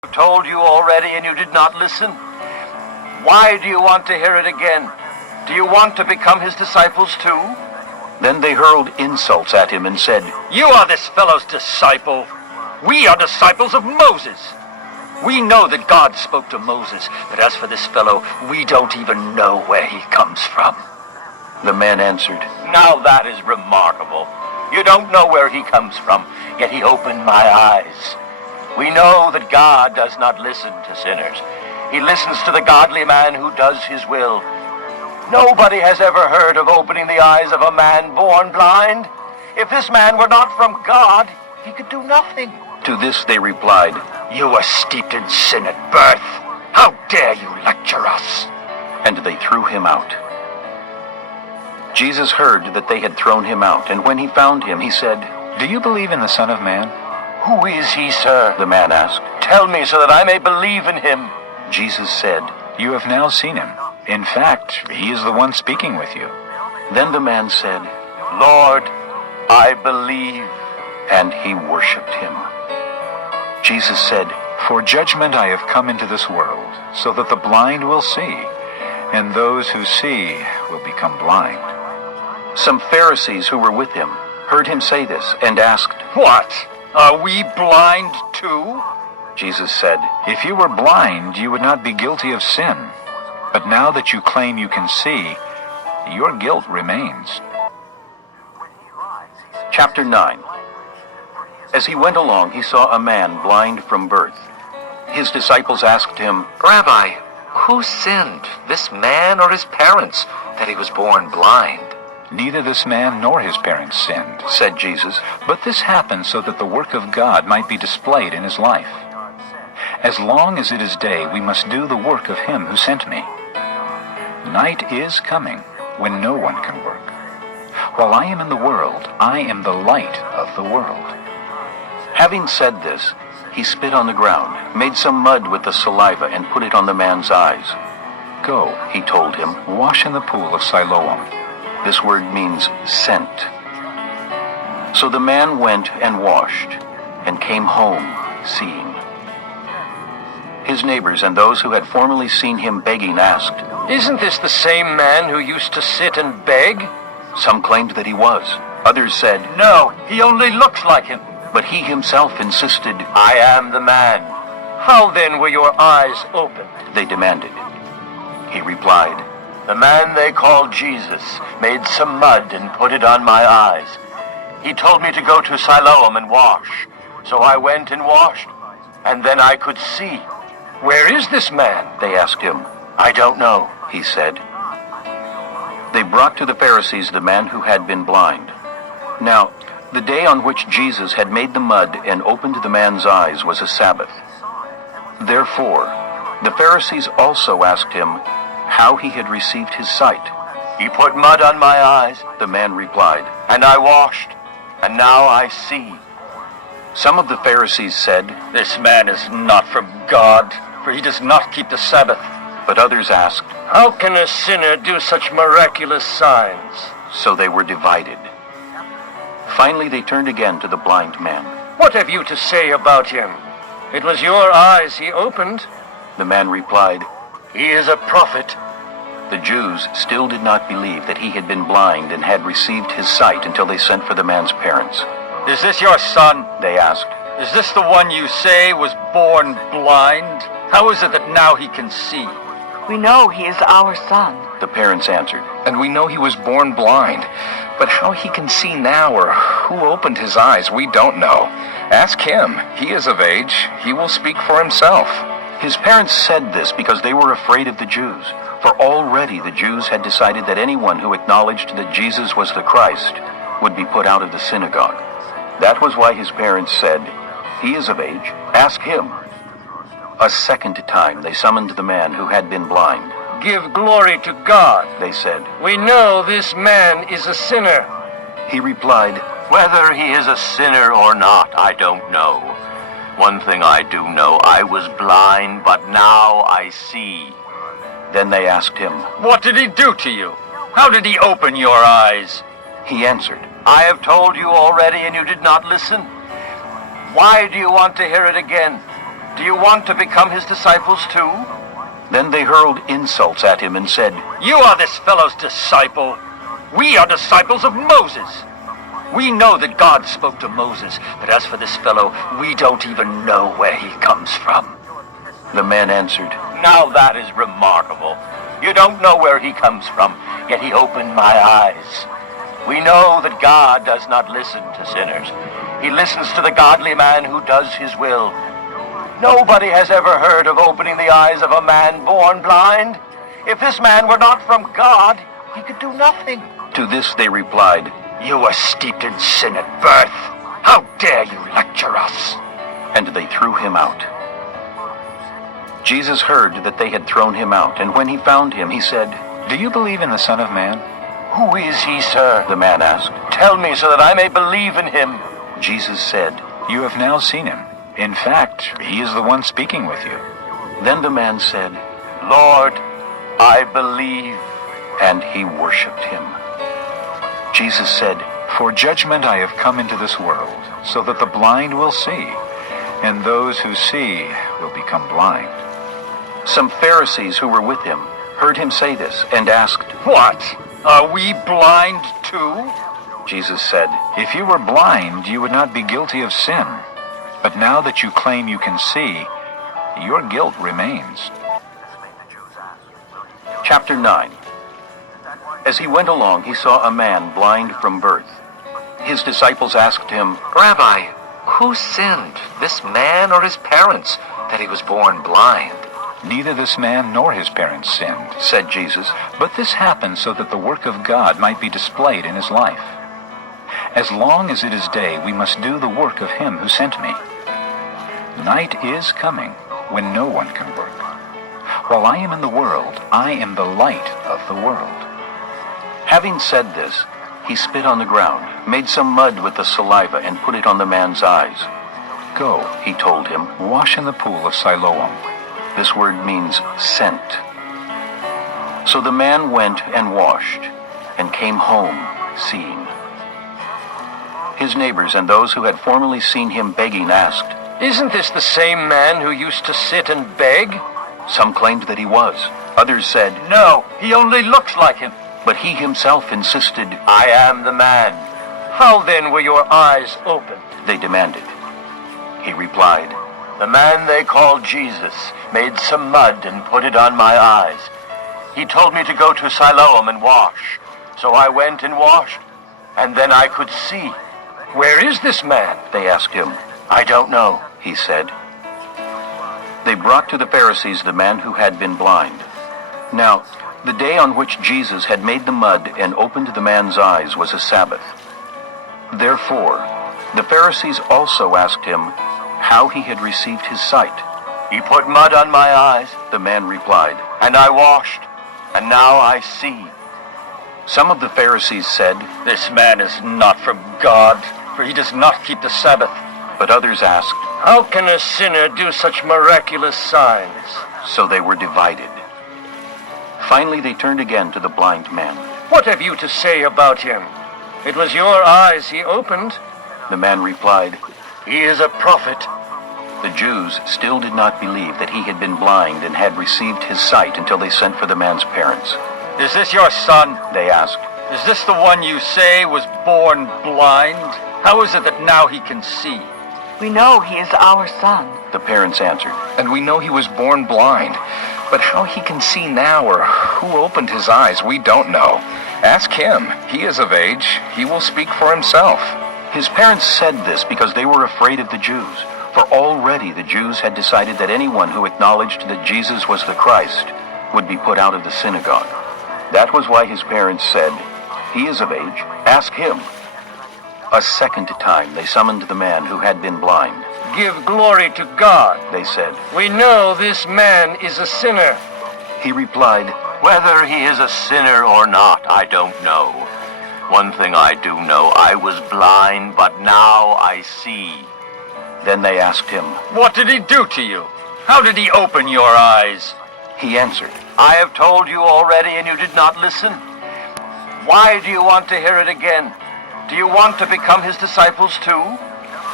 I told you already and you did not listen. Why do you want to hear it again? Do you want to become his disciples too? Then they hurled insults at him and said, You are this fellow's disciple. We are disciples of Moses. We know that God spoke to Moses, but as for this fellow, we don't even know where he comes from. The man answered, Now that is remarkable. You don't know where he comes from, yet he opened my eyes. We know that God does not listen to sinners. He listens to the godly man who does his will. Nobody has ever heard of opening the eyes of a man born blind. If this man were not from God, he could do nothing. To this they replied, You were steeped in sin at birth. How dare you lecture us? And they threw him out. Jesus heard that they had thrown him out, and when he found him, he said, Do you believe in the Son of Man? Who is he, sir? The man asked. Tell me so that I may believe in him. Jesus said, You have now seen him. In fact, he is the one speaking with you. Then the man said, Lord, I believe. And he worshipped him. Jesus said, For judgment I have come into this world, so that the blind will see, and those who see will become blind. Some Pharisees who were with him heard him say this and asked, What? Are we blind too? Jesus said, If you were blind, you would not be guilty of sin. But now that you claim you can see, your guilt remains. Chapter 9. As he went along, he saw a man blind from birth. His disciples asked him, Rabbi, who sinned, this man or his parents, that he was born blind? Neither this man nor his parents sinned, said Jesus. But this happened so that the work of God might be displayed in his life. As long as it is day, we must do the work of him who sent me. Night is coming when no one can work. While I am in the world, I am the light of the world. Having said this, he spit on the ground, made some mud with the saliva, and put it on the man's eyes. Go, he told him, wash in the pool of Siloam. This word means sent. So the man went and washed, and came home seeing. His neighbors and those who had formerly seen him begging asked, Isn't this the same man who used to sit and beg? Some claimed that he was. Others said, No, he only looks like him. But he himself insisted, I am the man. How then were your eyes opened? They demanded. He replied, The man they called Jesus made some mud and put it on my eyes. He told me to go to Siloam and wash. So I went and washed, and then I could see. Where is this man? They asked him. I don't know, he said. They brought to the Pharisees the man who had been blind. Now, the day on which Jesus had made the mud and opened the man's eyes was a Sabbath. Therefore, the Pharisees also asked him how he had received his sight. He put mud on my eyes, the man replied, and I washed, and now I see. Some of the Pharisees said, This man is not from God, for he does not keep the Sabbath. But others asked, How can a sinner do such miraculous signs? So they were divided. Finally they turned again to the blind man. What have you to say about him? It was your eyes he opened. The man replied, He is a prophet. The Jews still did not believe that he had been blind and had received his sight until they sent for the man's parents. Is this your son? They asked. Is this the one you say was born blind? How is it that now he can see? We know he is our son. The parents answered. And we know he was born blind. But how he can see now or who opened his eyes, we don't know. Ask him. He is of age. He will speak for himself. His parents said this because they were afraid of the Jews. For already the Jews had decided that anyone who acknowledged that Jesus was the Christ would be put out of the synagogue. That was why his parents said, He is of age. Ask him. A second time they summoned the man who had been blind. Give glory to God, they said. We know this man is a sinner. He replied, Whether he is a sinner or not, I don't know. One thing I do know, I was blind, but now I see. Then they asked him, What did he do to you? How did he open your eyes? He answered, I have told you already and you did not listen. Why do you want to hear it again? Do you want to become his disciples too? Then they hurled insults at him and said, You are this fellow's disciple. We are disciples of Moses. We know that God spoke to Moses, but as for this fellow, we don't even know where he comes from. The man answered, Now that is remarkable. You don't know where he comes from, yet he opened my eyes. We know that God does not listen to sinners. He listens to the godly man who does his will. Nobody has ever heard of opening the eyes of a man born blind. If this man were not from God, he could do nothing. To this they replied, You were steeped in sin at birth. How dare you lecture us? and they threw him out. Jesus heard that they had thrown him out, and when he found him, he said, Do you believe in the Son of Man? Who is he, sir? The man asked. Tell me so that I may believe in him. Jesus said, You have now seen him. In fact, he is the one speaking with you. Then the man said, Lord, I believe. and he worshipped him. Jesus said, For judgment I have come into this world, so that the blind will see, and those who see will become blind. Some Pharisees who were with him heard him say this and asked, What? Are we blind too? Jesus said, If you were blind, you would not be guilty of sin. But now that you claim you can see, your guilt remains. Chapter 9. As he went along, he saw a man blind from birth. His disciples asked him, Rabbi, who sinned, this man or his parents, that he was born blind? Neither this man nor his parents sinned, said Jesus, but this happened so that the work of God might be displayed in his life. As long as it is day, we must do the work of him who sent me. Night is coming when no one can work. While I am in the world, I am the light of the world. Having said this, he spit on the ground, made some mud with the saliva, and put it on the man's eyes. Go, He told him. wash in the pool of Siloam. This word means sent. So the man went and washed, and came home seeing. His neighbors and those who had formerly seen him begging asked, Isn't this the same man who used to sit and beg? Some claimed that he was. Others said, No, he only looks like him. but he himself insisted. I am the man. How then were your eyes opened? They demanded. He replied, The man they called Jesus made some mud and put it on my eyes. He told me to go to Siloam and wash. So I went and washed, and then I could see. Where is this man? They asked him. I don't know. He said. They brought to the Pharisees the man who had been blind. Now, the day on which Jesus had made the mud and opened the man's eyes was a Sabbath. Therefore, the Pharisees also asked him how he had received his sight. He put mud on my eyes, The man replied. and I washed, and now I see. Some of the Pharisees said, This man is not from God, for he does not keep the Sabbath. but others asked, How can a sinner do such miraculous signs? so they were divided. Finally, they turned again to the blind man. What have you to say about him? It was your eyes he opened. The man replied. He is a prophet. The Jews still did not believe that he had been blind and had received his sight until they sent for the man's parents. Is this your son? They asked. Is this the one you say was born blind? How is it that now he can see? We know he is our son. The parents answered. And we know he was born blind. But how he can see now or who opened his eyes, we don't know. Ask him. He is of age. He will speak for himself. His parents said this because they were afraid of the Jews, for already the Jews had decided that anyone who acknowledged that Jesus was the Christ would be put out of the synagogue. That was why his parents said, He is of age. Ask him. A second time they summoned the man who had been blind. Give glory to God. They said. We know this man is a sinner. He replied, Whether he is a sinner or not, I don't know. One thing I do know, I was blind, but now I see. Then they asked him. What did he do to you? How did he open your eyes? He answered, I have told you already and you did not listen. Why do you want to hear it again? Do you want to become his disciples too?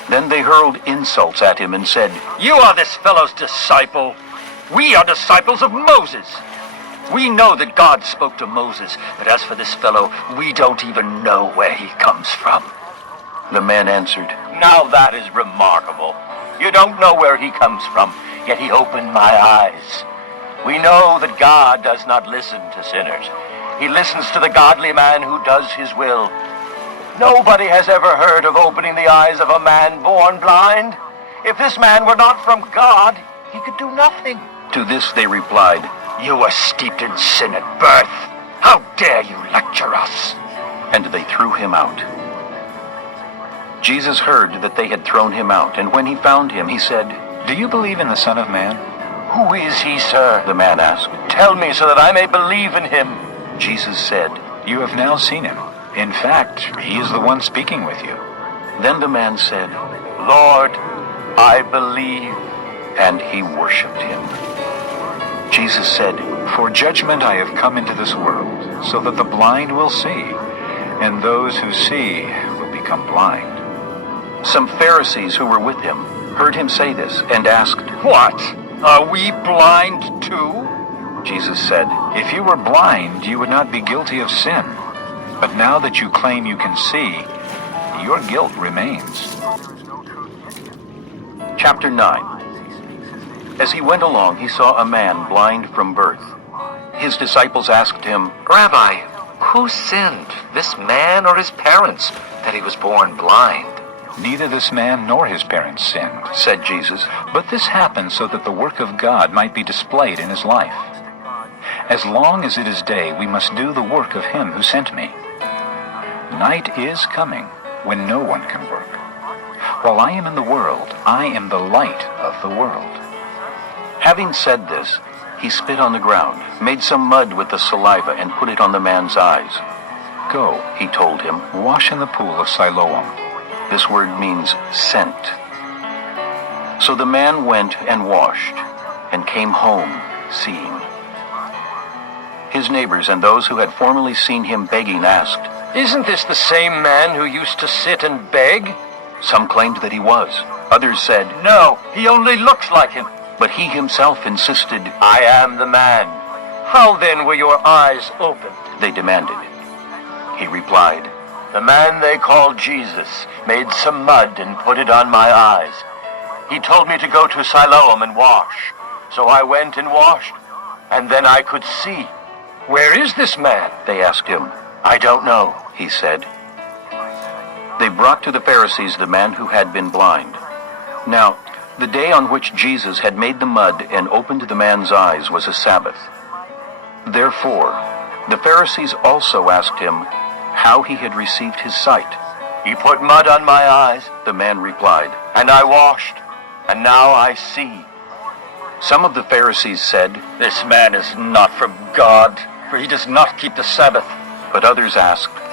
Then they hurled insults at him and said, You are this fellow's disciple. We are disciples of Moses. We know that God spoke to Moses, but as for this fellow, we don't even know where he comes from. The man answered, Now that is remarkable. You don't know where he comes from, yet he opened my eyes. We know that God does not listen to sinners. He listens to the godly man who does his will. Nobody has ever heard of opening the eyes of a man born blind. If this man were not from God, he could do nothing. To this they replied, You were steeped in sin at birth. How dare you lecture us? and they threw him out. Jesus heard that they had thrown him out, and when he found him, he said, Do you believe in the Son of Man? Who is he, sir? The man asked. Tell me so that I may believe in him. Jesus said, You have now seen him. In fact, he is the one speaking with you. Then the man said, Lord, I believe. and he worshipped him. Jesus said, For judgment I have come into this world, so that the blind will see, and those who see will become blind. Some Pharisees who were with him heard him say this and asked, What? Are we blind too? Jesus said, If you were blind, you would not be guilty of sin. But now that you claim you can see, your guilt remains. Chapter 9. As he went along, he saw a man blind from birth. His disciples asked him, Rabbi, who sinned, this man or his parents, that he was born blind? Neither this man nor his parents sinned, said Jesus, but this happened so that the work of God might be displayed in his life. As long as it is day, we must do the work of him who sent me. Night is coming when no one can work. While I am in the world, I am the light of the world. Having said this, he spit on the ground, made some mud with the saliva, and put it on the man's eyes. Go, He told him. wash in the pool of Siloam. This word means sent. So the man went and washed, and came home seeing. His neighbors and those who had formerly seen him begging asked, Isn't this the same man who used to sit and beg? Some claimed that he was. Others said, No, he only looks like him. but he himself insisted. I am the man. How then were your eyes opened? They demanded. He replied, The man they called Jesus made some mud and put it on my eyes. He told me to go to Siloam and wash. So I went and washed, and then I could see. Where is this man? They asked him. I don't know. He said. They brought to the Pharisees the man who had been blind. Now, the day on which Jesus had made the mud and opened the man's eyes was a Sabbath. Therefore, the Pharisees also asked him how he had received his sight. He put mud on my eyes, The man replied. and I washed, and now I see. Some of the Pharisees said, This man is not from God, for he does not keep the Sabbath. but others asked,